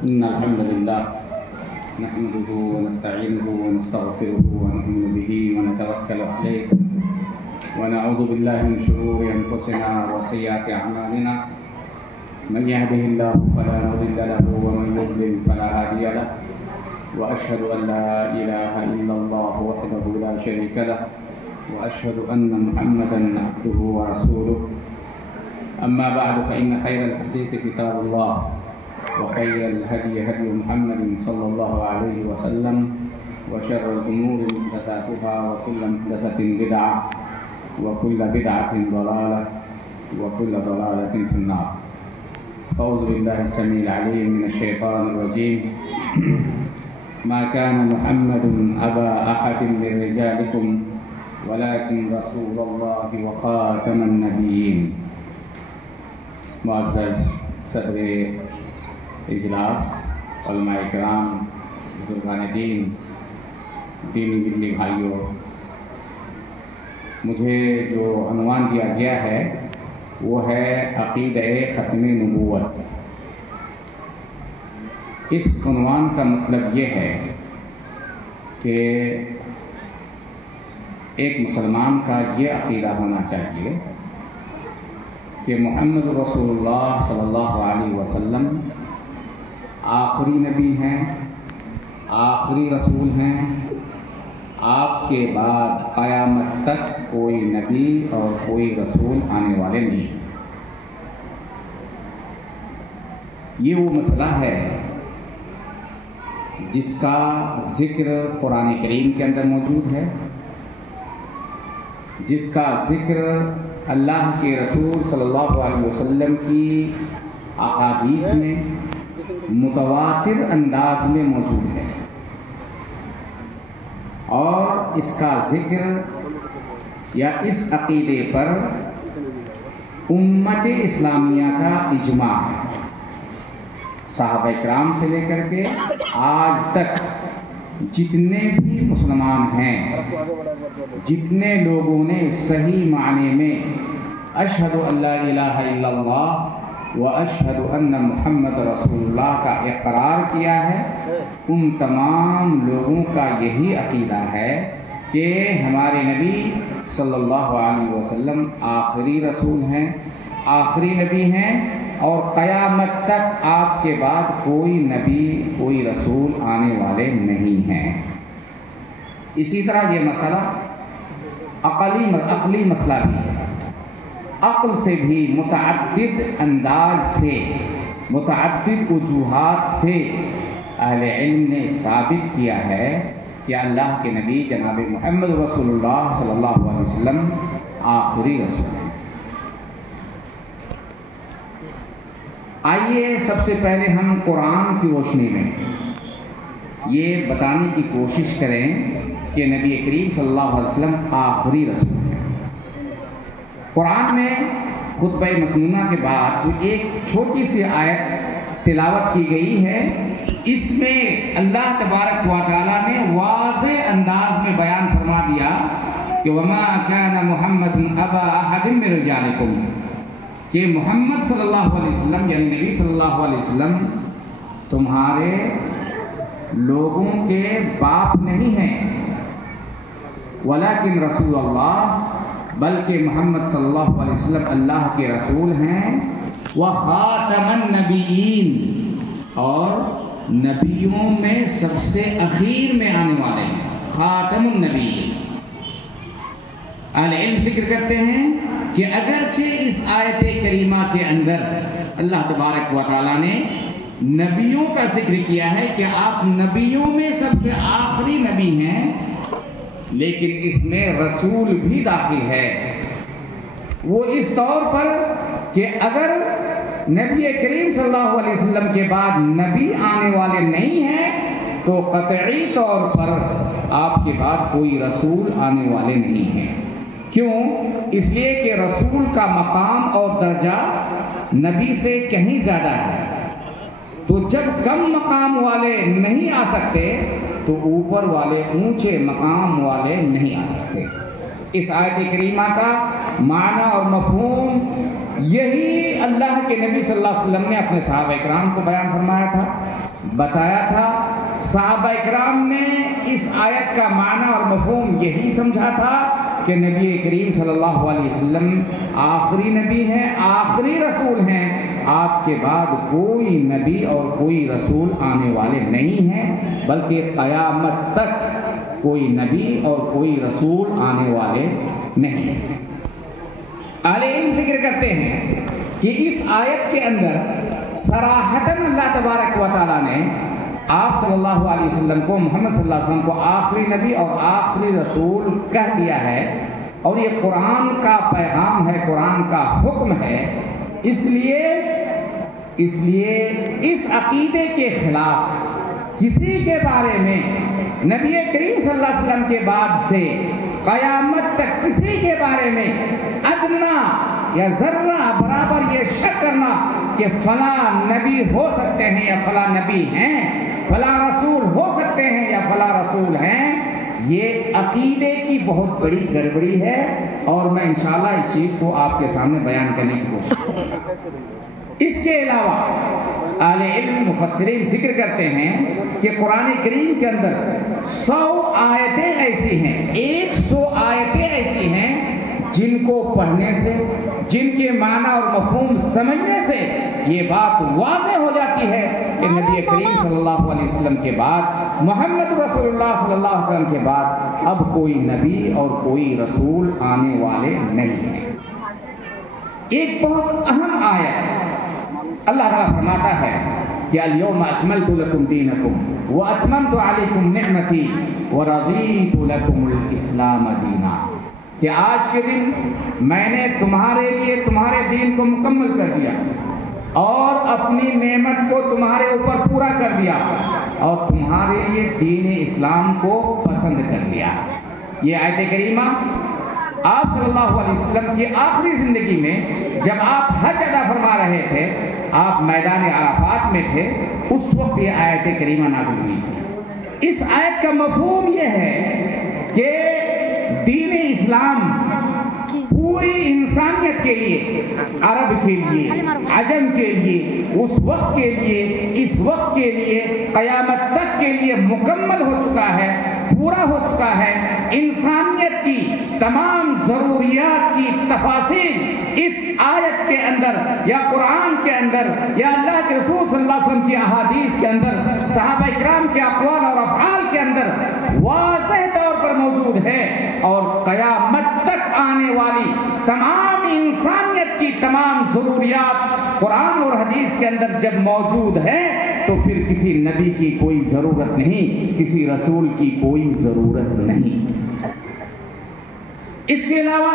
إن الحمد لله نحمده ونستعينه ونستغفره ونؤمن به ونتوكل عليه ونعوذ بالله من شرور أنفسنا وسيئات أعمالنا من يهده الله فلا مضل له ومن يضلل فلا هادي له وأشهد أن لا إله إلا الله وحده لا شريك له وأشهد أن محمدا عبده ورسوله أما بعد فإن خير الحديث كتاب الله وخير الهدي هدي محمد صلى الله عليه وسلم وشر الأمور محدثاتها وكل محدثة بدعة وكل بدعة ضلالة وكل ضلالة في النار. أعوذ بالله السميع العليم من الشيطان الرجيم. ما كان محمد أبا أحد من رجالكم ولكن رسول الله وخاتم النبيين. معزز صدر اجلاس، علماء کرام، بزرگان دین، دینی بلی بھائیوں، مجھے جو عنوان دیا گیا ہے وہ ہے عقیدہ ختم نبوت. اس عنوان کا مطلب یہ ہے کہ ایک مسلمان کا یہ عقیدہ ہونا چاہیے کہ محمد رسول اللہ صلی اللہ علیہ وسلم آخری نبی ہیں، آخری رسول ہیں. آپ کے بعد قیامت تک کوئی نبی اور کوئی رسول آنے والے نہیں. یہ وہ مسئلہ ہے جس کا ذکر قرآن کریم کے اندر موجود ہے، جس کا ذکر اللہ کے رسول صلی اللہ علیہ وسلم کی احادیث میں متواتر انداز میں موجود ہے، اور اس کا ذکر یا اس عقیدے پر امت اسلامیہ کا اجماع ہے. صحابہ کرام سے لے کر کے آج تک جتنے بھی مسلمان ہیں، جتنے لوگوں نے صحیح معنی میں اشہد ان لا الہ الا اللہ و اشہد ان محمد رسول اللہ کا اقرار کیا ہے، ان تمام لوگوں کا یہی عقیدہ ہے کہ ہمارے نبی صلی اللہ علیہ وسلم آخری رسول ہیں، آخری نبی ہیں، اور قیامت تک آپ کے بعد کوئی نبی کوئی رسول آنے والے نہیں ہیں. اسی طرح یہ مسئلہ عقلی مسئلہ بھی ہے. عقل سے بھی متعدد انداز سے، متعدد وجوہات سے اہل علم نے ثابت کیا ہے کہ اللہ کے نبی جناب محمد رسول اللہ صلی اللہ علیہ وسلم آخری رسول ہیں. آئیے سب سے پہلے ہم قرآن کی روشنی میں یہ بتانے کی کوشش کریں کہ نبی کریم صلی اللہ علیہ وسلم آخری رسول ہیں. قرآن میں خطبہ مسنونہ کے بعد جو ایک چھوٹی سی آیت تلاوت کی گئی ہے، اس میں اللہ تبارک و تعالیٰ نے واضح انداز میں بیان فرما دیا کہ وَمَا كَانَ مُحَمَّدٌ أَبَا أَحَدٍ مِّن رِجَالِكُمْ، کہ محمد صلی اللہ علیہ وسلم یعنی نبی صلی اللہ علیہ وسلم تمہارے لوگوں کے باپ نہیں ہیں، ولیکن رسول اللہ، بلکہ محمد صلی اللہ علیہ وسلم اللہ کے رسول ہیں، وخاتم النبیین، اور نبیوں میں سب سے اخیر میں آنے والے ہیں، خاتم النبیین. اہل علم ذکر کرتے ہیں کہ اگرچہ اس آیت کریمہ کے اندر اللہ تبارک و تعالیٰ نے نبیوں کا ذکر کیا ہے کہ آپ نبیوں میں سب سے آخری نبی ہیں، لیکن اس میں رسول بھی داخل ہے. وہ اس طور پر کہ اگر نبی کریم صلی اللہ علیہ وسلم کے بعد نبی آنے والے نہیں ہیں تو قطعی طور پر آپ کے بعد کوئی رسول آنے والے نہیں ہیں. کیوں؟ اس لیے کہ رسول کا مقام اور درجہ نبی سے کہیں زیادہ ہے. تو جب کم مقام والے نہیں آ سکتے تو اوپر والے اونچے مقام والے نہیں آ سکتے. اس آیت کریمہ کا معنی اور مفہوم یہی اللہ کے نبی صلی اللہ علیہ وسلم نے اپنے صحابہ کرام کو بیان فرمایا تھا اس آیت کا معنی اور مفہوم یہی سمجھا تھا کہ نبی کریم صلی اللہ علیہ وسلم آخری نبی ہیں، آخری رسول ہیں، آپ کے بعد کوئی نبی اور کوئی رسول آنے والے نہیں ہیں، بلکہ قیامت تک کوئی نبی اور کوئی رسول آنے والے نہیں ہیں۔ اہل علم ذکر کرتے ہیں کہ اس آیت کے اندر صراحتاً اللہ تبارک و تعالیٰ نے آپ صلی اللہ علیہ وسلم کو، محمد صلی اللہ علیہ وسلم کو آخری نبی اور آخری رسول کہہ دیا ہے، اور یہ قرآن کا پیغام ہے، قرآن کا حکم ہے۔ اس لیے اس عقیدے کے خلاف کسی کے بارے میں نبی کریم صلی اللہ علیہ وسلم کے بعد سے قیامت تک کسی کے بارے میں ادنا یا ذرہ برابر یہ شک کرنا کہ فلاں نبی ہو سکتے ہیں یا فلاں نبی ہیں، فلاں رسول ہو سکتے ہیں یا فلاں رسول ہیں، یہ عقیدے کی بہت بڑی گڑبڑی ہے، اور میں انشاءاللہ اس چیز کو آپ کے سامنے بیان کرنے کی کوشش کروں گا۔ اس کے علاوہ اہل علم مفسرین ذکر کرتے ہیں کہ قرآن کریم کے اندر 100 آیتیں ایسی ہیں، 100 آیتیں ایسی ہیں جن کو پڑھنے سے، جن کے معنی اور مفہوم سمجھنے سے یہ بات واضح ہو جاتی ہے کہ نبی کریم صلی اللہ علیہ وسلم کے بعد، محمد رسول اللہ صلی اللہ علیہ وسلم کے بعد اب کوئی نبی اور کوئی رسول آنے والے نہیں ہیں۔ ایک بہت اہم آیت اللہ تعالیٰ فرماتا ہے کہ الیوم اکملت لکم دینکم واتممت علیکم نعمتی ورضیت لکم الاسلام دینا، کہ آج کے دن میں نے تمہارے لیے تمہارے دین کو مکمل کر دیا اور اپنی نعمت کو تمہارے اوپر پورا کر دیا اور تمہارے لیے دین اسلام کو پسند کر لیا۔ یہ آیت کریمہ آپ صلی اللہ علیہ وسلم کی آخری زندگی میں جب آپ حج ادا فرما رہے تھے، آپ میدان عرفات میں تھے، اس وقت یہ آیت کریمہ نازل ہوئی تھی۔ اس آیت کا مفہوم یہ ہے کہ دین اسلام پوری انسانیت کے لیے، عرب کے لیے، عجم کے لیے، اس وقت کے لیے، اس وقت کے لیے، قیامت تک کے لیے مکمل ہو چکا ہے، پورا ہو چکا ہے۔ انسانیت کی تمام ضروریات کی تفاصیل اس آیت کے اندر یا قرآن کے اندر یا اللہ کے رسول صلی اللہ علیہ وسلم کی احادیث کے اندر، صحابہ اکرام کے اقوال اور افعال کے اندر واضح طور پر موجود ہے، اور قیامت تک آنے والی تمام انسانیت کی تمام ضروریات قرآن اور حدیث کے اندر جب موجود ہے تو پھر کسی نبی کی کوئی ضرورت نہیں، کسی رسول کی کوئی ضرورت نہیں۔ اس کے علاوہ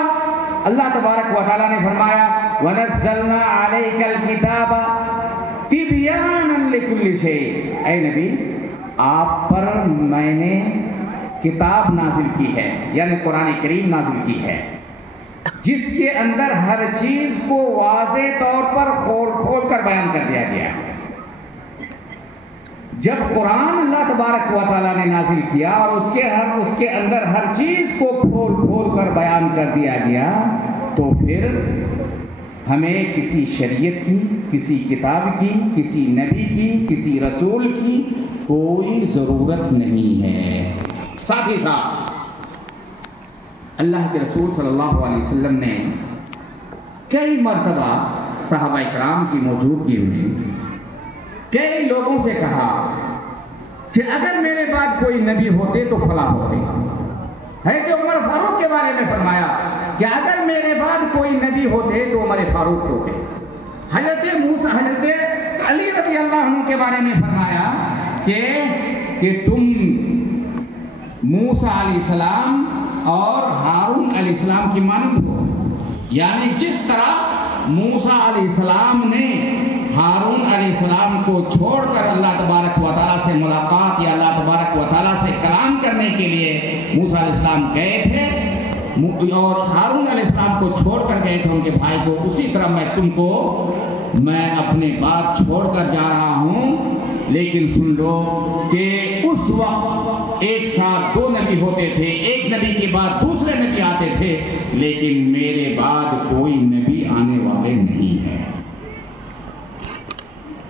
اللہ تبارک و تعالیٰ نے فرمایا وَنَزَّلْنَا عَلَيْكَ الْكِتَابَ تِبْيَانًا لِكُلِّ شَيْءٍ، اے نبی آپ پر میں نے کتاب نازل کی ہے، یعنی قرآن کریم نازل کی ہے، جس کے اندر ہر چیز کو واضح طور پر کھول کھول کر بیان کر دیا گیا۔ جب قرآن اللہ تبارک و تعالیٰ نے نازل کیا اور اس کے اندر ہر چیز کو کھول کھول کر بیان کر دیا گیا، تو پھر ہمیں کسی شریعت کی، کسی کتاب کی، کسی نبی کی، کسی رسول کی کوئی ضرورت نہیں ہے۔ ساتھ ہی ساتھ اللہ کے رسول صلی اللہ علیہ وسلم نے کئی مرتبہ صحابہ اکرام کی موجودگی میں کئی لوگوں سے کہا کہ اگر میرے بعد کوئی نبی ہوتے تو فلاں ہوتے۔ حضرت عمر فاروق کے بارے میں فرمایا کہ اگر میرے بعد کوئی نبی ہوتے تو عمر فاروق ہوتے۔ حضرت علی رضی اللہ عنہ کے بارے میں فرمایا کہ تم موسیٰ علیہ السلام اور ہارون علیہ السلام کی مانند ہو، یعنی جس طرح موسیٰ علیہ السلام نے ہارون علیہ السلام کو چھوڑ کر اللہ تبارک و تعالیٰ سے ملاقات یا اللہ تبارک و تعالیٰ سے کلام کرنے کے لیے موسیٰ علیہ السلام گئے تھے اور ہارون علیہ السلام کو چھوڑ کر گئے تھے ان کے بھائی کو، اسی طرح میں تم کو اپنے بات چھوڑ کر جا رہا ہوں۔ لیکن سن لو کہ اس وقت ایک ساتھ دو نبی ہوتے تھے، ایک نبی کے بعد دوسرے نبی آتے تھے، لیکن میرے بعد کوئی نبی آنے والے نہیں ہے۔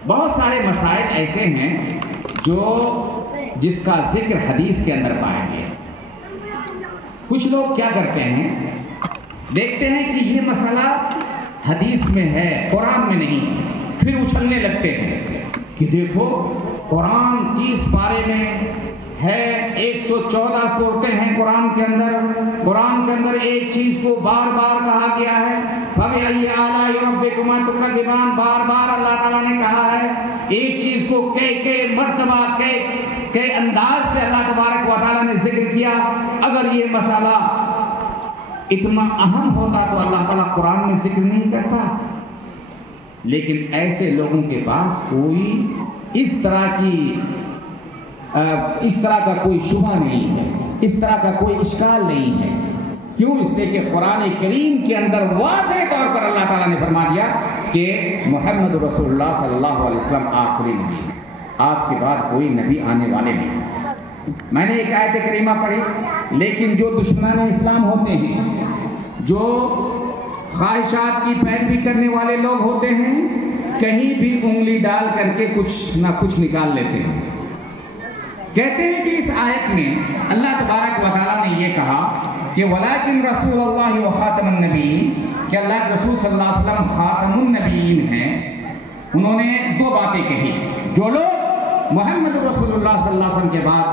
بہت سارے مسائل ایسے ہیں جو جس کا ذکر حدیث کے اندر پایا گیا۔ کچھ لوگ کیا کرتے ہیں، دیکھتے ہیں کہ یہ مسئلہ حدیث میں ہے، قرآن میں نہیں، پھر اچھلنے لگتے ہیں کہ دیکھو قرآن 30 پارے میں ہے، 114 صورتیں ہیں قرآن کے اندر ایک چیز کو بار بار کہا گیا ہے، فَبِأَيِّ آلَاءِ رَبِّكُمَا تُكَذِّبَانِ، بار بار اللہ تعالیٰ نے کہا ہے، ایک چیز کو کئی مرتبہ کئی انداز سے اللہ تبارک و تعالیٰ نے ذکر کیا۔ اگر یہ مسئلہ اتنا اہم ہوتا تو اللہ تعالیٰ قرآن میں ذکر نہیں کرتا۔ لیکن ایسے لوگوں کے پاس کوئی اس طرح کا کوئی شبہ نہیں ہے، اس طرح کا کوئی اشکال نہیں ہے۔ کیوں؟ اس لیے کہ قرآن کریم کے اندر واضح طور پر اللہ تعالیٰ نے فرما دیا کہ محمد رسول اللہ صلی اللہ علیہ وسلم آخری نبی ہے، آپ کے بعد کوئی نبی آنے والے نہیں۔ میں نے ایک آیت کریمہ پڑھی، لیکن جو دشمنان اسلام ہوتے ہیں، جو خواہشات کی پیروی کرنے والے لوگ ہوتے ہیں، کہیں بھی انگلی ڈال کر کے کچھ نہ کچھ نکال لیتے ہیں۔ کہتے ہیں کہ اس آیت میں اللہ تبارک و تعالیٰ نے یہ کہا کہ وَلَٰكِنْ رَسُولَ اللَّهِ وَخَاتَمَ النَّبِيِّينَ، کہ اللہ کے رسول صلی اللہ علیہ وسلم خاتم النبیین ہیں۔ انہوں نے دو باتیں کہی، جو لوگ محمد رسول اللہ صلی اللہ علیہ وسلم کے بعد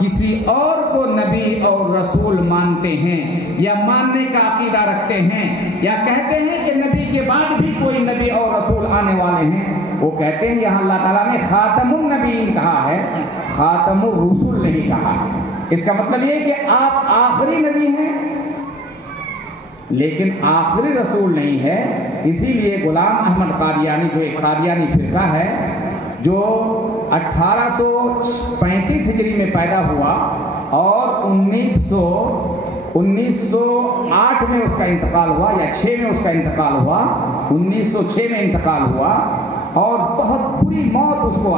کسی اور کو نبی اور رسول مانتے ہیں یا ماننے کا عقیدہ رکھتے ہیں یا کہتے ہیں کہ نبی کے بعد بھی کوئی نبی اور رسول آنے والے ہیں، وہ کہتے ہیں یہاں اللہ تعالیٰ نے خاتم النبیین کہا ہے، خاتم الرسول نہیں کہا ہے۔ اس کا مطلب یہ کہ آپ آخری نبی ہیں لیکن آخری رسول نہیں ہے۔ اسی لیے غلام احمد قادیانی، جو ایک قادیانی فرقہ ہے، جو 1835 ہجری میں پیدا ہوا اور 1908 میں اس کا انتقال ہوا یا 6 میں اس کا انتقال ہوا، 1906 میں انتقال ہوا، اور بہت بری موت اس کو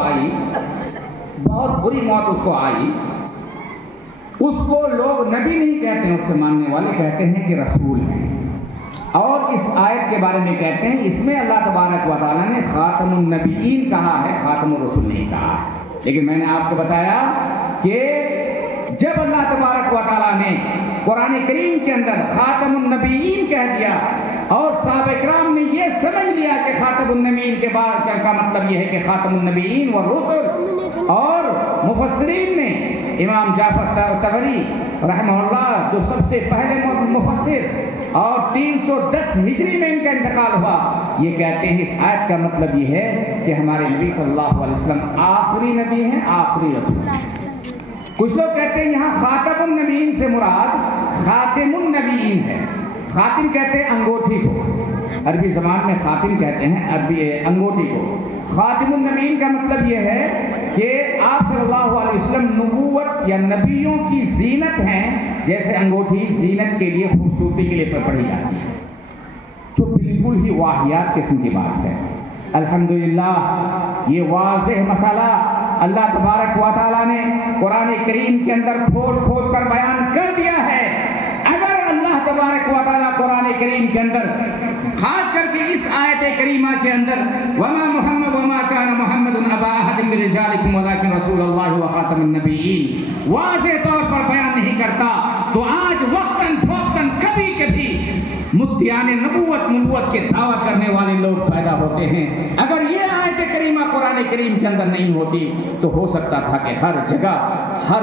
آئی۔ اس کو لوگ نبی نہیں کہتے ہیں، اس کے ماننے والے کہتے ہیں کہ رسول ہیں، اور اس آیت کے بارے میں کہتے ہیں اس میں اللہ تبارک و تعالیٰ نے خاتم النبیین کہا ہے، خاتم الرسول نہیں کہا ہے۔ لیکن میں نے آپ کو بتایا کہ جب اللہ تبارک و تعالیٰ نے قرآن کریم کے اندر خاتم النبیین کہہ دیا اور صحابہ کرام نے یہ سمجھ لیا کہ خاتم النبیین کے بعد کا مطلب یہ ہے کہ خاتم النبیین والرسل، اور مفسرین نے امام جعفر طبری رحمہ اللہ جو سب سے پہلے مفسر اور 310 ہجری میں ان کا انتقال ہوا، یہ کہتے ہیں اس آیت کا مطلب یہ ہے کہ ہمارے نبی صلی اللہ علیہ وسلم آخری نبی ہیں، آخری رسول ہیں۔ کچھ لوگ کہتے ہیں یہاں خاتم النبیین سے مراد خاتم النبیین ہے۔ خاتم کہتے ہیں انگوٹھی کو، عربی زبان میں خاتم کہتے ہیں انگوٹھی کو۔ خاتم النبیین کا مطلب یہ ہے کہ آپ صلی اللہ علیہ وسلم نبوت یا نبیوں کی زینت ہیں، جیسے انگوٹھی زینت کے لیے، خوبصورتی کے لیے پڑھی جاتی ہے، جو بالکل ہی واہیات قسم کی بات ہے۔ الحمدللہ یہ واضح مسئلہ اللہ تبارک و تعالیٰ نے قرآن کریم کے اندر کھول کھول کر بیان کر دیا ہے۔ اگر اللہ تبارک و تعالیٰ قرآن کریم کے اندر خاص کر کے اس آیت کریمہ کے اندر وما محمد وما کان محمد ابا احد من رجالکم ولکن رسول اللہ وخاتم النبیین واضح طور پر بیان نہیں کرتا، تو آج وقتاً فوقتاً کبھی کبھی مدعیان نبوت کے دعویٰ کرنے والے لوگ پیدا ہوتے ہیں۔ اگر یہ آیت کریمہ قرآن کریم کے اندر نہیں ہوتی تو ہو سکتا تھا کہ ہر جگہ، ہر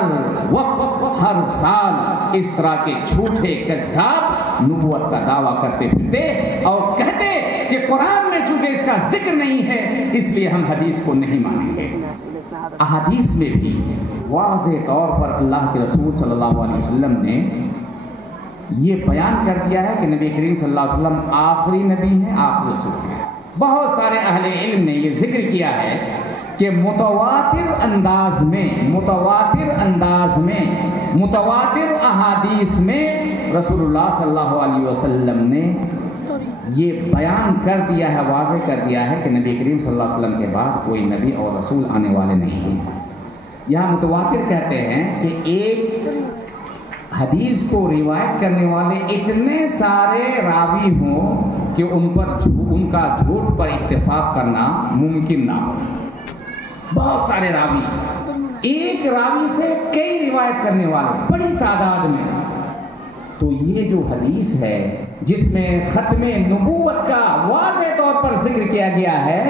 وقت، ہر سال اس طرح کے جھوٹے کذاب نبوت کا دعویٰ کرتے پھرتے اور کہتے کہ قرآن میں چونکہ اس کا ذکر نہیں ہے اس لیے ہم حدیث کو نہیں مانیں گے۔ احادیث میں بھی واضح طور پر اللہ کے رسول صلی اللہ علیہ وسلم نے یہ بیان کر دیا ہے کہ نبی کریم صلی اللہ علیہ وسلم آخری نبی ہیں، آخری رسول ہیں۔ بہت سارے اہل علم نے یہ ذکر کیا ہے کہ متواتر احادیث میں رسول اللہ صلی اللہ علیہ وسلم نے یہ بیان کر دیا ہے، واضح کر دیا ہے کہ نبی کریم صلی اللہ علیہ وسلم کے بعد کوئی نبی اور رسول آنے والے نہیں ہیں۔ یہاں متواتر کہتے ہیں کہ ایک حدیث کو روایت کرنے والے اتنے سارے راوی ہوں کہ ان کا جھوٹ پر اتفاق کرنا ممکن نہ ہو۔ بہت سارے راوی ایک راوی سے کئی روایت کرنے والے بڑی تعداد میں. تو یہ جو حدیث ہے جس میں ختم نبوت کا واضح طور پر ذکر کیا گیا ہے،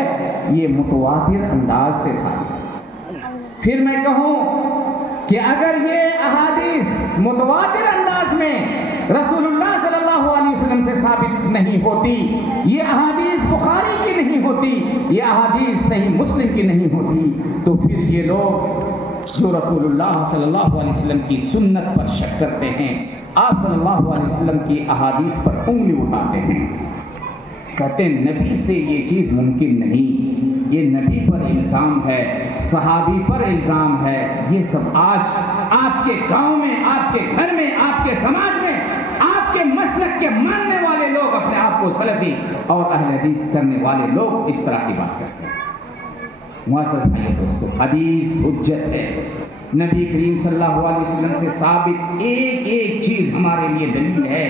یہ متواتر انداز سے ثابت ہے. پھر میں کہوں کہ اگر یہ احادیث متواتر انداز میں رسول اللہ صلی اللہ علیہ وسلم سے ثابت نہیں ہوتی، یہ احادیث بخاری کی نہیں ہوتی، یہ احادیث صحیح مسلم کی نہیں ہوتی، تو پھر یہ لوگ جو رسول اللہ صلی اللہ علیہ وسلم کی سنت پر شک کرتے ہیں، آپ صلی اللہ علیہ وسلم کی احادیث پر انگلی اٹھاتے ہیں، کہتے ہیں نبی سے یہ چیز ممکن نہیں، یہ نبی پر الزام ہے، صحابی پر الزام ہے. یہ سب آج آپ کے گاؤں میں، آپ کے گھر میں، آپ کے سماج میں آپ کے مسلک کے ماننے والے لوگ اپنے آپ کو سلفی اور اہل حدیث کرنے والے لوگ اس طرح کی بات کرتے ہیں. معزز بھائیو دوستو، حدیث حجت ہے. نبی کریم صلی اللہ علیہ وسلم سے ثابت ایک ایک چیز ہمارے لیے دلیل ہے.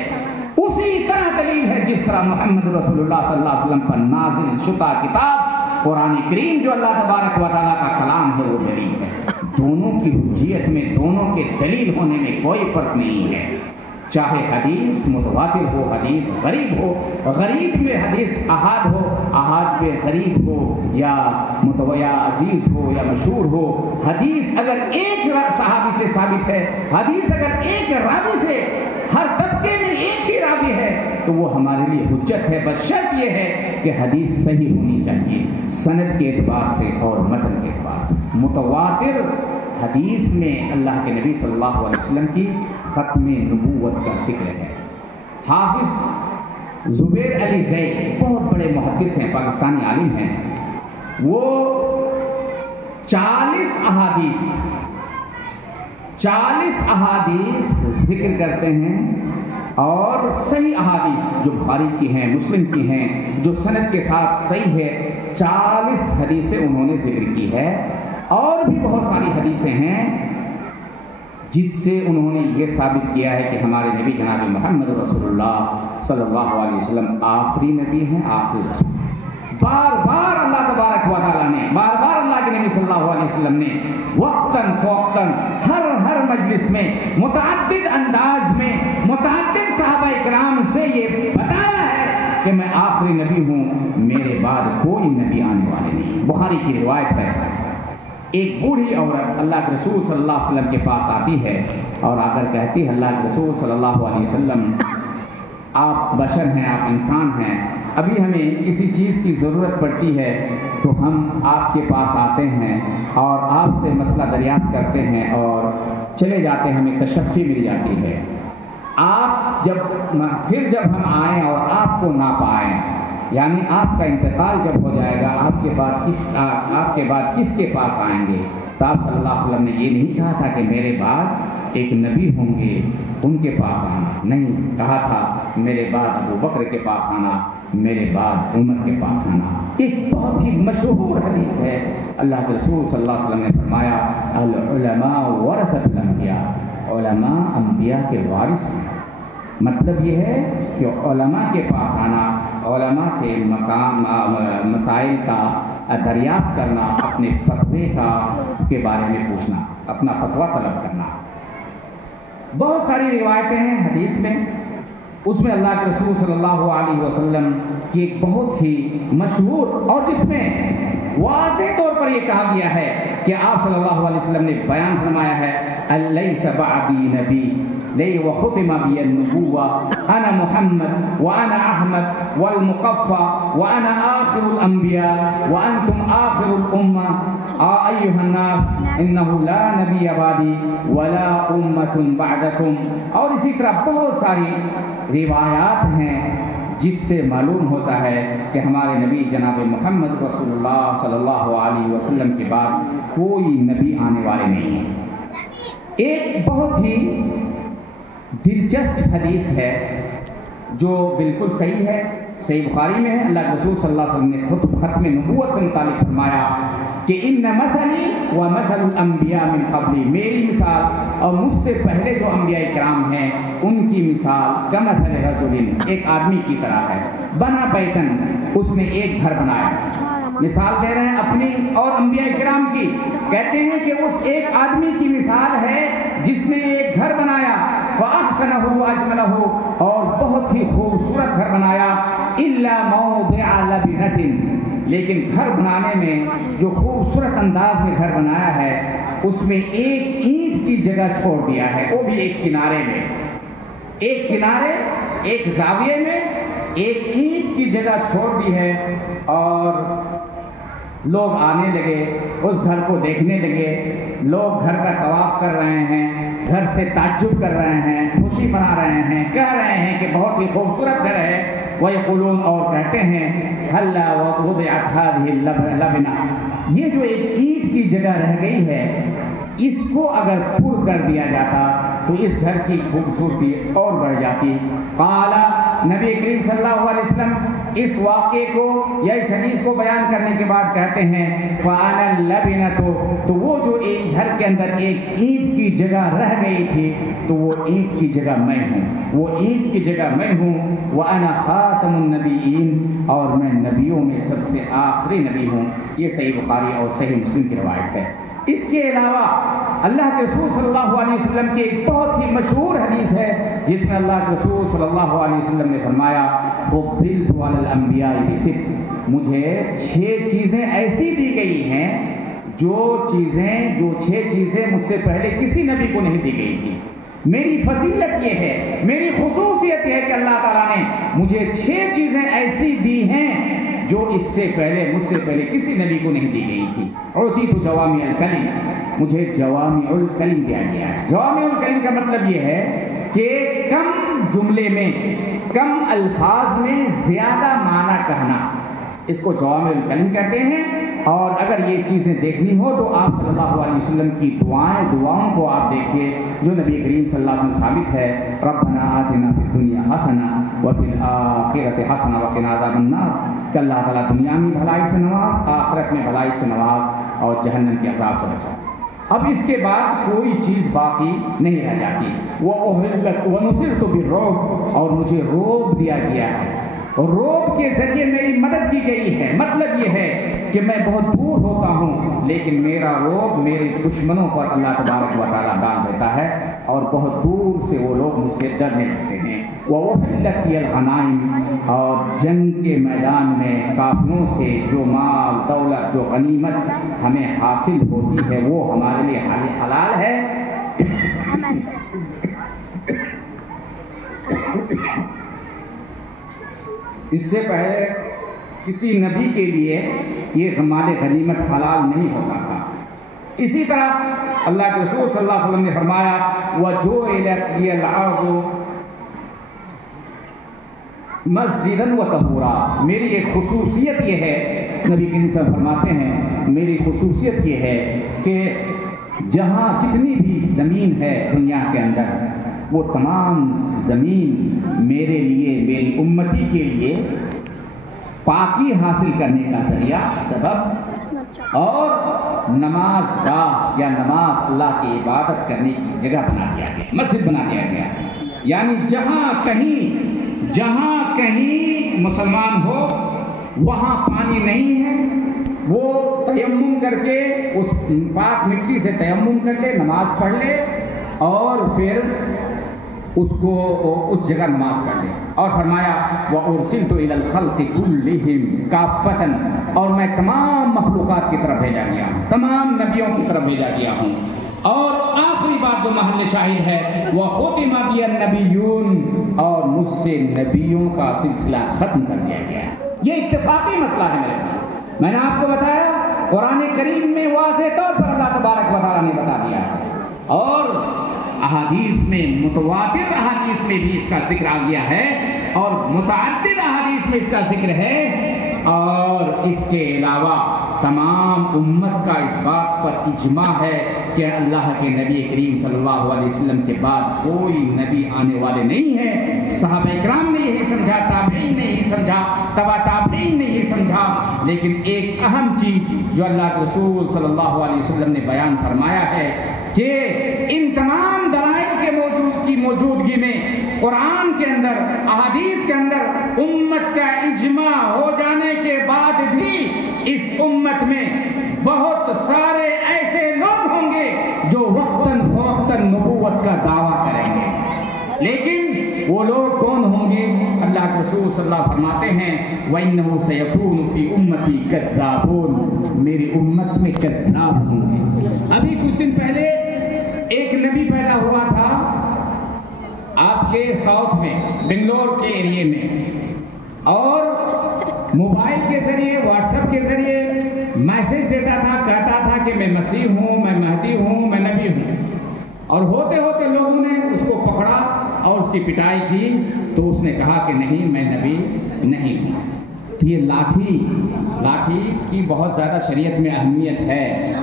اسی طرح دلیل ہے جس طرح محمد رسول اللہ صلی اللہ علیہ وسلم پر نازل شدہ کتاب قرآن کریم جو اللہ تبارک و تعالیٰ کا کلام ہے وہ دلیل ہے. دونوں کی حجیت میں، دونوں کے دلیل ہونے میں کوئی فرق نہیں ہے. چاہے حدیث متواتر ہو، حدیث غریب ہو، غریب میں حدیث احاد ہو، احاد میں غریب ہو، یا عزیز ہو یا مشہور ہو، حدیث اگر ایک صحابی سے ثابت ہے، حدیث اگر ایک راوی سے، ہر طبقے میں ایک ہی راوی ہے، تو وہ ہمارے لیے حجت ہے. بس شرط یہ ہے کہ حدیث صحیح ہونی چاہیے، سند کے اعتبار سے اور متن کے اعتبار سے. متواتر حدیث میں اللہ کے نبی صلی اللہ علیہ وسلم کی ختم نبوت کا ذکر ہے. حافظ زبیر علی زید بہت بڑے محدث ہیں، پاکستانی عالم ہیں. وہ 40 احادیث ذکر کرتے ہیں، اور صحیح احادیث جو بخاری کی ہیں، مسلم کی ہیں، جو سند کے ساتھ صحیح ہے، 40 حدیثیں انہوں نے ذکر کی ہے. اور بھی بہت ساری حدیثیں ہیں جس سے انہوں نے یہ ثابت کیا ہے کہ ہمارے نبی جناب محمد رسول اللہ صلی اللہ علیہ وسلم آخری نبی ہیں، آخری رسول. بار بار اللہ تبارک و تعالیٰ نے، بار بار اللہ کے نبی صلی اللہ علیہ وسلم نے وقتاً فوقتاً ہر مجلس میں متعدد انداز میں متعدد صحابہ کرام سے یہ بتایا ہے کہ میں آخری نبی ہوں، میرے بعد کوئی نبی آنے والے نہیں. بخاری کی روایت ہے، ایک بوڑھی عورت اللہ کے رسول صلی اللہ علیہ وسلم کے پاس آتی ہے اور آ کر کہتی ہے، اللہ کے رسول صلی اللہ علیہ وسلم آپ بشر ہیں، آپ انسان ہیں، ابھی ہمیں کسی چیز کی ضرورت پڑتی ہے تو ہم آپ کے پاس آتے ہیں اور آپ سے مسئلہ دریافت کرتے ہیں اور چلے جاتے ہیں، ہمیں تشفی مل جاتی ہے. آپ پھر جب ہم آئیں اور آپ کو نہ پائیں، یعنی آپ کا انتقال جب ہو جائے گا، آپ کے بعد کس کے پاس آئیں گے؟ تو آپ صلی اللہ علیہ وسلم نے یہ نہیں کہا تھا کہ میرے بعد ایک نبی ہوں گے ان کے پاس آنا، نہیں، کہا تھا میرے بعد ابو بکر کے پاس آنا، میرے بعد عمر کے پاس آنا. ایک بہت ہی مشہور حدیث ہے، اللہ کے رسول صلی اللہ علیہ وسلم نے فرمایا العلماء ورثۃ الانبیاء، علماء انبیاء کے وارث ہیں. مطلب یہ ہے کہ علماء کے پاس آنا، علماء سے مسائل کا دریافت کرنا، اپنے فتوے کے بارے میں پوچھنا، اپنا فتویٰ طلب کرنا. بہت ساری روایتیں ہیں حدیث میں، اس میں اللہ کے رسول صلی اللہ علیہ وسلم کی ایک بہت ہی مشہور اور جس میں واضح طور پر یہ کہا گیا ہے کہ آپ صلی اللہ علیہ وسلم نے بیان فرمایا ہے، الیس بعدی نبی لئی وختم بی النبوہ انا محمد وانا احمد والمقفى وانا آخر الانبیاء وانتم آخر الامہ ایہا الناس انہ لا نبی بعدی ولا امۃ بعدکم. اور اسی طرح بہت ساری روایات ہیں جس سے معلوم ہوتا ہے کہ ہمارے نبی جناب محمد رسول اللہ صلی اللہ علیہ وسلم کے بعد کوئی نبی آنے والے نہیں ہیں. ایک بہت ہی دلچسپ حدیث ہے جو بالکل صحیح ہے، صحیح بخاری میں ہے. اللہ کے رسول صلی اللہ علیہ وسلم نے ختم نبوت سے متعلق فرمایا کہ ان مثلی و مثل الانبیاء من قبلی، میری مثال اور مجھ سے پہلے جو انبیاء کرام ہیں ان کی مثال کمثل رجل، ایک آدمی کی طرح ہے. بنا بیتن، اس نے ایک گھر بنایا. مثال دے رہے ہیں اپنی اور انبیاء کرام کی. کہتے ہیں کہ اس ایک آدمی کی مثال ہے جس نے ایک گھر بنایا فَأَحْسَنَهُ وَأَجْمَلَهُ، اور بہت ہی خوبصورت گھر بنایا. إِلَّا مَوْضِعَ لَبِنَةٍ، لیکن گھر بنانے میں جو خوبصورت انداز میں گھر بنایا ہے اس میں ایک اینٹ کی جگہ چھوڑ دیا ہے، وہ بھی ایک کنارے میں، ایک کنارے، ایک زاویے میں ایک اینٹ کی جگہ چھوڑ دی ہے. اور لوگ آنے لگے، اس گھر کو دیکھنے لگے، لوگ گھر کا طواف کر رہے ہیں، گھر سے تعجب کر رہے ہیں، خوشی منا رہے ہیں، کہہ رہے ہیں کہ بہت ہی خوبصورت گھر ہے. وَيَقُولُونَ، اور کہتے ہیں هَلَّا وَضِعَتْ هَذِهِ اللَّبْنَةُ، یہ جو ایک اینٹ کی جگہ رہ گئی ہے اس کو اگر پر کر دیا جاتا تو اس گھر کی خوبصورتی اور بڑھ جاتی. قال، نبی کریم صلی اللہ علیہ وسلم اس واقعے کو یا اس حدیث کو بیان کرنے کے بعد کہتے ہیں فَأَنَا اللَّبِنَةُ، تو وہ جو ایک گھر کے اندر ایک اینٹ کی جگہ رہ گئی تھی تو وہ اینٹ کی جگہ میں ہوں، وہ اینٹ کی جگہ میں ہوں. وَأَنَا خَاتَمُ النَّبِيِّينَ، اور میں نبیوں میں سب سے آخری نبی ہوں. یہ صحیح بخاری اور صحیح مسلم کی روایت ہے. اس کے علاوہ اللہ کے رسول صلی اللہ علیہ وسلم کی ایک بہت ہی مشہور حدیث ہے جس میں اللہ کے رسول صلی اللہ علیہ وسلم نے فرمایا فُضِّلْتُ عَلَى الْأَنْبِيَاءِ بِسِتٍ، مجھے 6 چیزیں ایسی دی گئی ہیں جو 6 چیزیں مجھ سے پہلے کسی نبی کو نہیں دی گئی تھی. میری فضیلت یہ ہے، میری خصوصیت یہ ہے کہ اللہ تعالیٰ نے مجھے 6 چیزیں ایسی دی ہیں جو اس سے پہلے مجھ سے پہلے کسی نبی کو نہیں دی گئی تھی. اعطیت جوامع الکلم، مجھے جوامع الکلم دیا گیا ہے. جوامع الکلم کا مطلب یہ ہے کہ کم جملے میں، کم الفاظ میں زیادہ معنی کہنا، اس کو جوامع الکلم کہتے ہیں. اور اگر یہ چیزیں دیکھنی ہو تو آپ صلی اللہ علیہ وسلم کی دعاؤں کو آپ دیکھیے جو نبی کریم صلی اللہ علیہ وسلم ثابت ہے. ربنا آتنا فی الدنیا حسنہ وفی الآخرۃ حسنہ وقنا عذاب النار، کہ اللہ تعالیٰ دنیا میں بھلائی سے نواز، آخرت میں بھلائی سے نواز اور جہنم کے عذاب سے بچا. اب اس کے بعد کوئی چیز باقی نہیں رہ جاتی. وَنُصِرْتُ بِالرُّعْبِ، اور مجھے روب دیا گیا ہے، روب کے ذریعے میری مدد کی گئی ہے. مطلب یہ ہے کہ میں بہت دور ہوتا ہوں لیکن میرا روب میرے دشمنوں پر اللہ تبارک و تعالیٰ ڈال دیتا ہے اور بہت دور سے وہ لوگ مجھ سے ڈرنے لگتے ہیں. وَأُحِلَّتْ لِيَ الْغَنَائِمُ، اور جنگ کے میدان میں کافروں سے جو مال دولت جو غنیمت ہمیں حاصل ہوتی ہے وہ ہمارے لیے حلال ہے. اس سے پہلے کسی نبی کے لیے یہ مال غنیمت حلال نہیں ہوتا تھا. اسی طرح اللہ کے رسول صلی اللہ علیہ وسلم نے فرمایا وَجُعِلَتْ لِيَ الْأَرْضُ مَسْجِدًا وَطَهُورًا، میری ایک خصوصیت یہ ہے، نبی کریم صلی اللہ علیہ وسلم فرماتے ہیں میری خصوصیت یہ ہے کہ جہاں جتنی بھی زمین ہے دنیا کے اندر وہ تمام زمین میرے لیے، میری امتی کے لیے پاکی حاصل کرنے کا ذریعہ، سبب اور نماز گاہ یا نماز اللہ کی عبادت کرنے کی جگہ بنا دیا گیا، مسجد بنا دیا گیا. یعنی جہاں کہیں مسلمان ہو وہاں پانی نہیں ہے، وہ تیمم کر کے اس پاک مٹی سے تیمم کر لے، نماز پڑھ لے اور پھر اس جگہ نماز پڑھ لے. اور فرمایا وَأُرْسِلْتُ إِلَى الْخَلْقِ كُلِّهِمْ كَافَّةً، اور میں تمام مخلوقات کی طرف بھیجا گیا ہوں، تمام نبیوں کی طرف بھیجا گیا ہوں. اور آخری بات جو محل شاہد ہے وَخُتِمَ بِيَ النَّبِيُّونَ، اور مجھ سے نبیوں کا سلسلہ ختم کر دیا گیا. یہ اتفاقی مسئلہ ہے میرے پاس. میں نے آپ کو بتایا قرآن کریم میں واضح طور پر اللہ تبارک و تعالیٰ نے بتا دیا، اور احادیث میں متواتر احادیث میں بھی اس کا ذکر آ گیا ہے اور متعدد احادیث میں اس کا ذکر ہے. اور اس کے علاوہ تمام امت کا اس بات پر اجماع ہے کہ اللہ کے نبی کریم صلی اللہ علیہ وسلم کے بعد کوئی نبی آنے والے نہیں ہیں. صحابہ کرام نے یہی سمجھا، تابعین نے یہی سمجھا، تبع تابعین نے یہی سمجھا. لیکن ایک اہم چیز جو اللہ کے رسول صلی اللہ علیہ وسلم نے بیان فرمایا ہے کہ ان تمام دلائل کی موجودگی میں قرآن کے اندر، احادیث کے اندر امت کا اجماع ہو جانے کے بعد بھی اس امت میں بہت سارے ایسے لوگ ہوں گے جو وقتاً فوقتاً نبوت کا دعویٰ کریں گے، لیکن وہ لوگ کون ہوں گے؟ اللہ کے رسول صلی اللہ علیہ وسلم فرماتے ہیں وَإِنَّهُ سَيَكُونُ فِي أُمَّتِي كَذَّابُونَ، میری امت میں کذاب ہوں گے۔ ابھی کچھ دن پہلے ایک نبی پیدا ہوا تھا آپ کے ساؤتھ میں، بنگلور کے ایریے میں، اور موبائل کے ذریعے واٹس ایپ کے ذریعے میسج دیتا تھا، کہتا تھا کہ میں مسیح ہوں، میں مہدی ہوں، میں نبی ہوں، اور ہوتے ہوتے لوگوں نے اس کو پکڑا اور اس کی پٹائی کی، تو اس نے کہا کہ نہیں، میں نبی نہیں ہوں۔ یہ لاٹھی کی بہت زیادہ شریعت میں اہمیت ہے،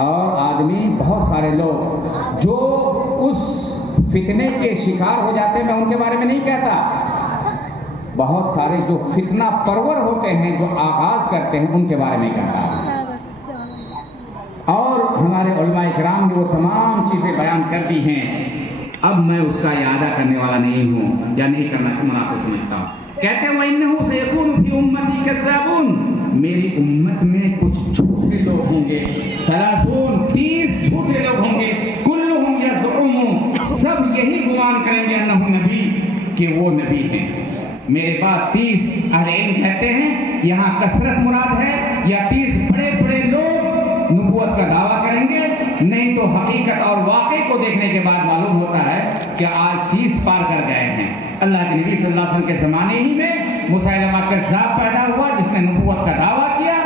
اور آدمی بہت سارے لوگ جو اس فتنے کے شکار ہو جاتے ہیں، میں ان کے بارے میں نہیں کہتا، بہت سارے جو فتنہ پرور ہوتے ہیں، جو آغاز کرتے ہیں، ان کے بارے میں کہتا ہوں۔ اور ہمارے علماء کرام نے وہ تمام چیزیں بیان کر دی ہیں، اب میں اس کا اعادہ کرنے والا نہیں ہوں یا نہیں کرنا مناسب سمجھتا ہوں۔ کہتے ہیں وَإِنَّهُ سَيَكُونُ فِي أُمَّتِي كَذَّابُونَ، میری امت میں کچھ جھوٹے لوگ ہوں گے، 30 جھوٹے لوگ ہوں گے، كُلُّهُمْ يَزْعُمُ، سب یہی گمان کریں گے انہو نبی، کہ وہ نبی ہیں۔ میرے پاس 30 اہل علم کہتے ہیں یہاں کثرت مراد ہے، یا 30 بڑے بڑے لوگ نبوت کا دعویٰ کریں گے، نہیں تو حقیقت اور واقع کو دیکھنے کے بعد معلوم ہوتا ہے کہ آج 30 پار کر گئے ہیں۔ اللہ کے نبی صلی اللہ علیہ وسلم کے زمانے ہی میں مسیلمہ کذاب پیدا ہوا جس نے نبوت کا دعویٰ کیا،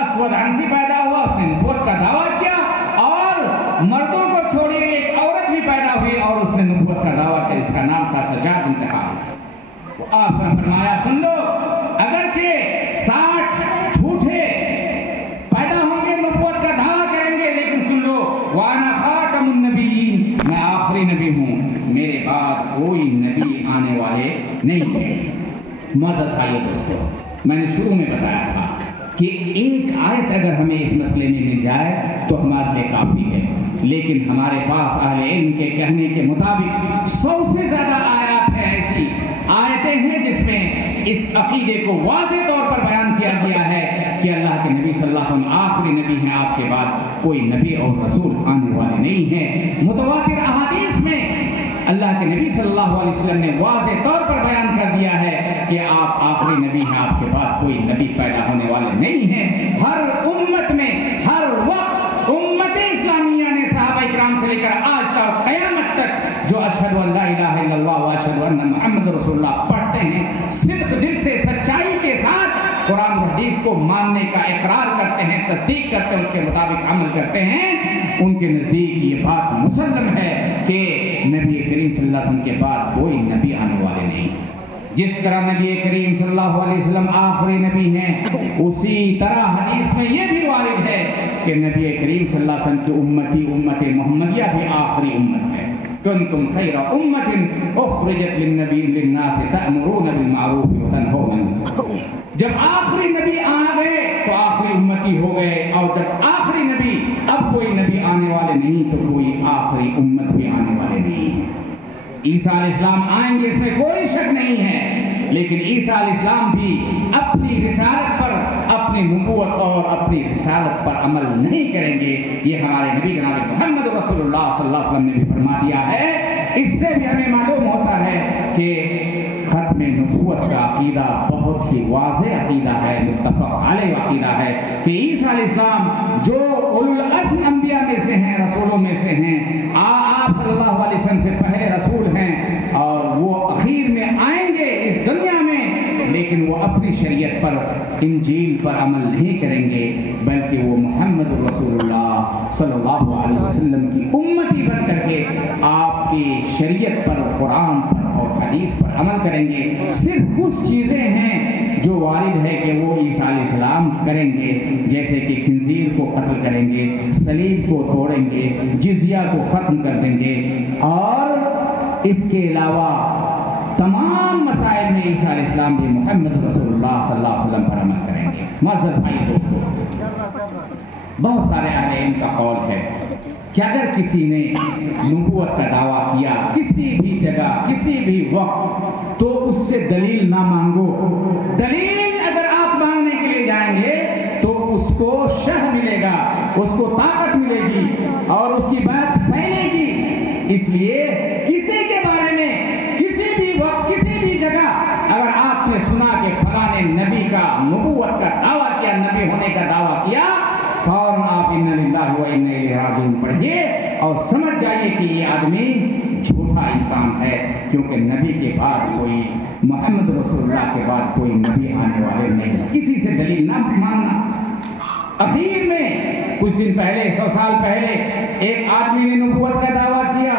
اسود عنسی پیدا ہوا، اس نے نبوت کا دعویٰ کیا، اور مردوں کو چھوڑیے ایک عورت بھی پیدا ہوئی اور اس نے نبوت کا دعویٰ کیا، اس کا نام تھا سجاد بنت حارث۔ آپ نے فرمایا سن لو، اگرچہ 60 جھوٹے پیدا ہوں گے نبوت کا دعویٰ کریں گے، لیکن سن لو وَأَنَا خَاتَمُ النَّبِيِّينَ، میں آخری نبی ہوں، میرے بعد کوئی نبی آنے والے نہیں ہیں۔ معزز بھائیو دوستو، میں نے شروع میں بتایا تھا کہ ایک آیت اگر ہمیں اس مسئلے میں مل جائے تو ہمارے لیے کافی ہے، لیکن ہمارے پاس اہل علم کے کہنے کے مطابق 100 سے زیادہ آیات ہیں، ایسی آیتیں ہیں جس میں اس عقیدے کو واضح طور پر بیان کیا گیا ہے کہ اللہ کے نبی صلی اللہ علیہ وسلم آخری نبی ہیں، آپ کے بعد کوئی نبی اور رسول آنے والے نہیں ہیں۔ متواتر احادیث میں اللہ کے نبی صلی اللہ علیہ وسلم نے واضح طور پر بیان کر دیا ہے کہ آپ آخری نبی ہیں، آپ کے بعد کوئی نبی پیدا ہونے والے نہیں ہیں۔ ہر امت میں ہر وقت امت اسلامیہ نے صحابہ کرام سے لے کر آج تک قیامت تک جو اشہد ان لا الہ الا اللہ و اشہد ان محمد رسول اللہ پڑھتے ہیں، صدق دل سے سچائی کے ساتھ قرآن و حدیث کو ماننے کا اقرار کرتے ہیں، تصدیق کرتے ہیں، اس کے مطابق عمل کرتے ہیں، ان کے نزدیک یہ بات مسلم ہے کہ نبی کریم صلی اللہ علیہ وسلم کے بعد کوئی نبی آنے والے نہیں۔ جس طرح نبی کریم صلی اللہ علیہ وسلم آخری نبی ہیں، اسی طرح حدیث میں یہ بھی وارد ہے کہ نبی کریم صلی اللہ علیہ وسلم کی امتی امت محمدیہ بھی آخری امت ہے۔ کنتم خیر امت اخرجت للناس تأمرون بالمعروف وتنہون عن المنکر۔ جب آخری نبی آ گئے تو آخری امتی ہو گئے، اور جب آخری نبی اب کوئی نبی آنے والے نہیں تو کوئی آخری امت بھی آنے والے نہیں ہیں۔ عیسیٰ علیہ السلام آئیں گے، اس میں کوئی شک نہیں ہے، لیکن عیسیٰ علیہ السلام بھی اپنی رسالت پر، اپنی نبوت اور اپنی رسالت پر عمل نہیں کریں گے۔ یہ ہمارے نبی جناب محمد رسول اللہ صلی اللہ علیہ وسلم نے بھی فرما دیا ہے۔ اس سے بھی ہمیں معلوم ہوتا ہے کہ ختم نبوت کا عقیدہ بہت ہی واضح عقیدہ ہے، متفق علیہ عقیدہ ہے کہ عیسیٰ علیہ السلام جو اولو العزم انبیاء میں سے ہیں، رسولوں میں سے ہیں، آپ صلی اللہ علیہ وسلم سے پہلے رسول ہیں، اور وہ اخیر میں آئیں گے اس دنیا میں، لیکن وہ اپنی شریعت پر، انجیل پر عمل نہیں کریں گے، بلکہ وہ محمد رسول اللہ صلی اللہ علیہ وسلم کی امتی بن کر کے آپ کی شریعت پر، قرآن پر اور حدیث پر عمل کریں گے۔ صرف کچھ چیزیں ہیں جو وارد ہے کہ وہ عیسیٰ علیہ السلام کریں گے، جیسے کہ خنزیر کو قتل کریں گے، صلیب کو توڑیں گے، جزیہ کو ختم کر دیں گے، اور اس کے علاوہ تمام مسائل میں عیسیٰ علیہ السلام بھی محمد رسول اللہ صلی اللہ علیہ وسلم پر عمل کریں گے۔ معزز بھائی دوستو، بہت سارے اہل علم کا قول ہے کہ اگر کسی نے نبوت کا دعویٰ کیا کسی بھی جگہ کسی بھی وقت تو اس سے دلیل نہ مانگو۔ دلیل اگر آپ مانگنے کے لیے جائیں گے کو شہ ملے گا، اس کو طاقت ملے گی اور اس کی بات پھیلے گی۔ اس لیے کسی کے بارے میں کسی بھی وقت کسی بھی جگہ اگر آپ نے سنا کہ فلاں نے نبی کا نبوت کا دعویٰ کیا، نبی ہونے کا دعویٰ کیا، فوراً آپ انا للہ و انا الیہ راجعون پڑھیے اور سمجھ جائیے کہ یہ آدمی جھوٹا انسان ہے، کیونکہ نبی کے بعد کوئی، محمد رسول اللہ کے بعد کوئی نبی آنے والے نہیں۔ کسی سے دلیل نہ ماننا۔ اخیر میں کچھ دن پہلے، 100 سال پہلے ایک آدمی نے نبوت کا دعویٰ کیا۔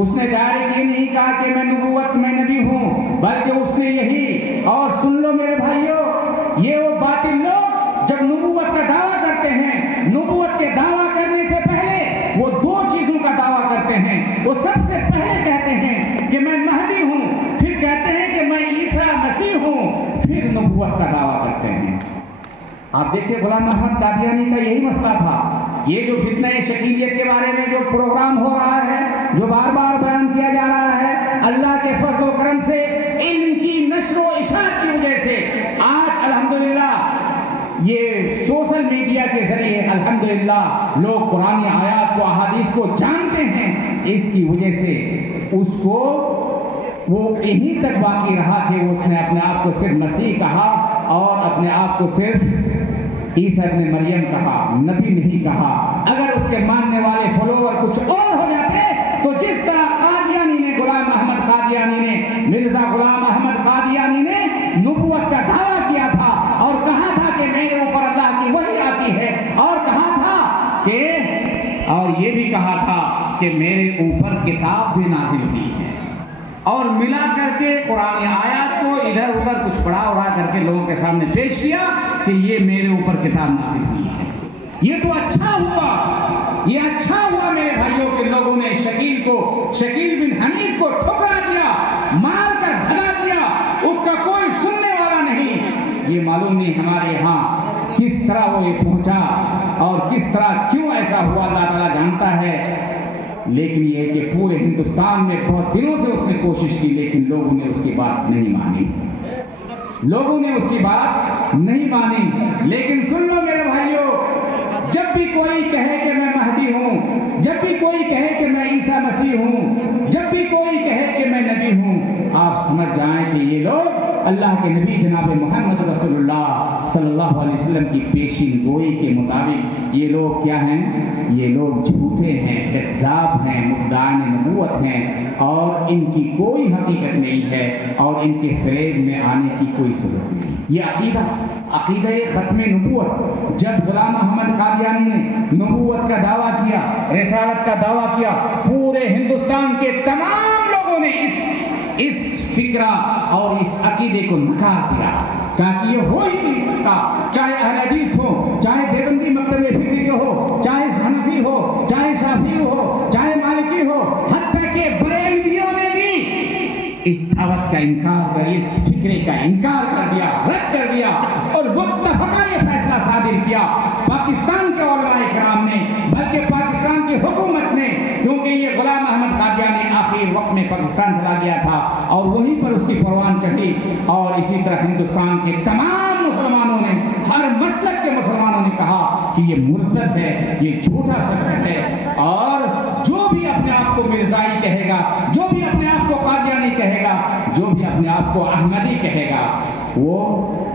اس نے ڈائریکٹ یہ نہیں کہا کہ میں نبوت میں نبی ہوں، بلکہ اس نے یہی، اور سن لو میرے بھائیوں، یہ وہ باطل لوگ جب نبوت کا دعویٰ کرتے ہیں، نبوت کے دعویٰ کرنے سے پہلے وہ دو چیزوں کا دعویٰ کرتے ہیں۔ وہ سب سے پہلے کہتے ہیں کہ میں مہدی ہوں، پھر کہتے ہیں کہ میں عیسیٰ مسیح ہوں، پھر نبوت کا دعویٰ کرتے ہیں۔ آپ دیکھیں غلام احمد قادیانی کا یہی مسئلہ تھا۔ یہ جو فتنہ شکیلیت کے بارے میں جو پروگرام ہو رہا ہے، جو بار بار بیان کیا جا رہا ہے، اللہ کے فضل و کرم سے، علم کی نشر و اشاعت کی وجہ سے آج الحمدللہ یہ سوشل میڈیا کے ذریعے الحمدللہ لوگ قرآن آیات کو، احادیث کو جانتے ہیں۔ اس کی وجہ سے اس کو وہ یہیں تک باقی رہا کہ اس نے اپنے آپ کو صرف مسیح کہا اور اپنے آپ کو صرف عیسیٰ ابن مریم کہا، نبی نہیں کہا۔ اگر اس کے ماننے والے فالوور کچھ اور ہو جاتے تو جس طرح قادیانی نے، غلام احمد قادیانی نے، مرزا غلام احمد قادیانی نے نبوت کا دعویٰ کیا تھا اور کہا تھا کہ میرے اوپر اللہ کی وحی آتی ہے، اور کہا تھا کہ، اور یہ بھی کہا تھا کہ میرے اوپر کتاب بھی نازل ہوئی ہے، اور ملا کر کے قرآن آیات کو ادھر ادھر کچھ پڑھا اڑا کر کے لوگوں کے سامنے پیش کیا کہ یہ میرے اوپر کتاب نازل ہوئی ہے۔ یہ تو اچھا ہوا، یہ اچھا ہوا میرے بھائیوں کے لوگوں نے شکیل بن حنیف کو ٹھکرا دیا، مار کر بھگا دیا، اس کا کوئی سننے والا نہیں۔ یہ معلوم نہیں ہمارے یہاں کس طرح وہ یہ پہنچا اور کس طرح کیوں ایسا ہوا، اللہ تعالیٰ جانتا ہے۔ لیکن یہ کہ پورے ہندوستان میں بہت دنوں سے اس نے کوشش کی، لیکن لوگوں نے اس کی بات نہیں مانی، لوگوں نے اس کی بات نہیں مانی۔ لیکن سن لو میرے بھائیوں، جب بھی کوئی کہے کہ میں مہدی ہوں، جب بھی کوئی کہے کہ میں عیسیٰ مسیح ہوں، جب بھی کوئی کہے کہ میں نبی ہوں، آپ سمجھ جائیں کہ یہ لوگ اللہ کے نبی جناب محمد رسول اللہ صلی اللہ علیہ وسلم کی پیشین گوئی کے مطابق یہ لوگ کیا ہیں؟ یہ لوگ جھوٹے ہیں، کذاب ہیں، مدعاء نبوت ہیں، اور ان کی کوئی حقیقت نہیں ہے اور ان کے فریب میں آنے کی کوئی ضرورت نہیں۔ یہ عقیدہ ختم نبوت، جب غلام احمد قادیانی نے نبوت کا دعویٰ کیا، رسالت کا دعویٰ کیا، پورے ہندوستان کے تمام لوگوں نے اس فکرہ اور اس عقیدے کو نکار دیا، کہا کہ یہ ہو ہی نہیں سکتا، چاہے اہل حدیث ہو، چاہے دیوبندی مکتب فکری کے ہو، چاہے حنفی ہو، چاہے شافعی ہو، چاہے مالکی ہو، حتیٰ کہ بریلویوں نے بھی اس دعوت کا انکار کر، اس فکرے کا انکار کر دیا، رد کر دیا، اور متفقہ یہ فیصلہ صادر کیا پاکستان کے علماء کرام نے، بلکہ پاکستان کی حکومت نے، کیونکہ یہ غلام احمد قادیانی آخر وقت میں پاکستان چلا گیا تھا اور وہیں پر اس کی پروان چڑھی، اور اسی طرح ہندوستان کے تمام مسلمانوں نے، ہر مسلک کے مسلمانوں نے کہا کہ یہ مرتد ہے، یہ جھوٹا شخص ہے، اور جو بھی اپنے آپ کو مرزائی کہے گا، جو بھی اپنے آپ کو قادیانی کہے گا، جو بھی اپنے آپ کو احمدی کہے گا، وہ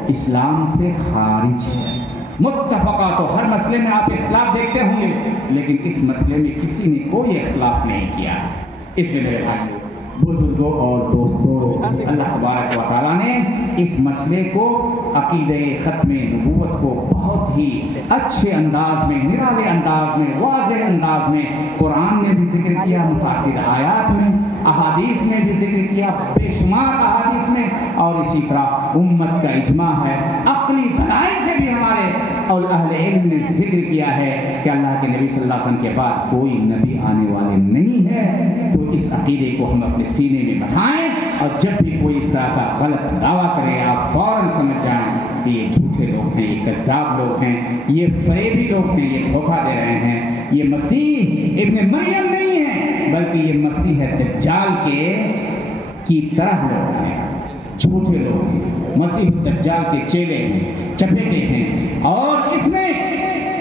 اسلام سے خارج ہے۔ متفقہ تو ہر مسئلے میں آپ اختلاف دیکھتے ہوں گے، لیکن اس مسئلے میں کسی نے کوئی اختلاف نہیں کیا۔ اس لیے میرے بھائیوں، بزرگوں اور دوستوں، اللہ تبارک و تعالیٰ نے اس مسئلے کو، عقیدہ ختم نبوت کو بہت ہی اچھے انداز میں، نرالے انداز میں، واضح انداز میں قرآن میں بھی ذکر کیا، متعدد آیات میں، احادیث میں بھی ذکر کیا، بے شمار احادیث میں، اور اسی طرح امت کا اجماع ہے، عقلی دلائل سے بھی ہمارے اور اہل علم نے ذکر کیا ہے کہ اللہ کے نبی صلی اللہ علیہ وسلم کے بعد کوئی نبی آنے والے نہیں ہے۔ تو اس عقیدے کو ہم اپنے سینے میں بٹھائیں، اور جب بھی کوئی اس طرح کا غلط دعویٰ کرے، آپ فوراً سمجھ جائیں کہ یہ جھوٹے لوگ ہیں، یہ کذاب لوگ ہیں، یہ فریبی لوگ ہیں، یہ دھوکہ دے رہے ہیں، یہ مسیح ابن مریم نہیں ہے، بلکہ یہ مسیح دجال کی طرح لوگ ہیں، جھوٹے لوگ ہیں، مسیح الدجال کے چیلے ہیں، چپیٹے ہیں، اور اس میں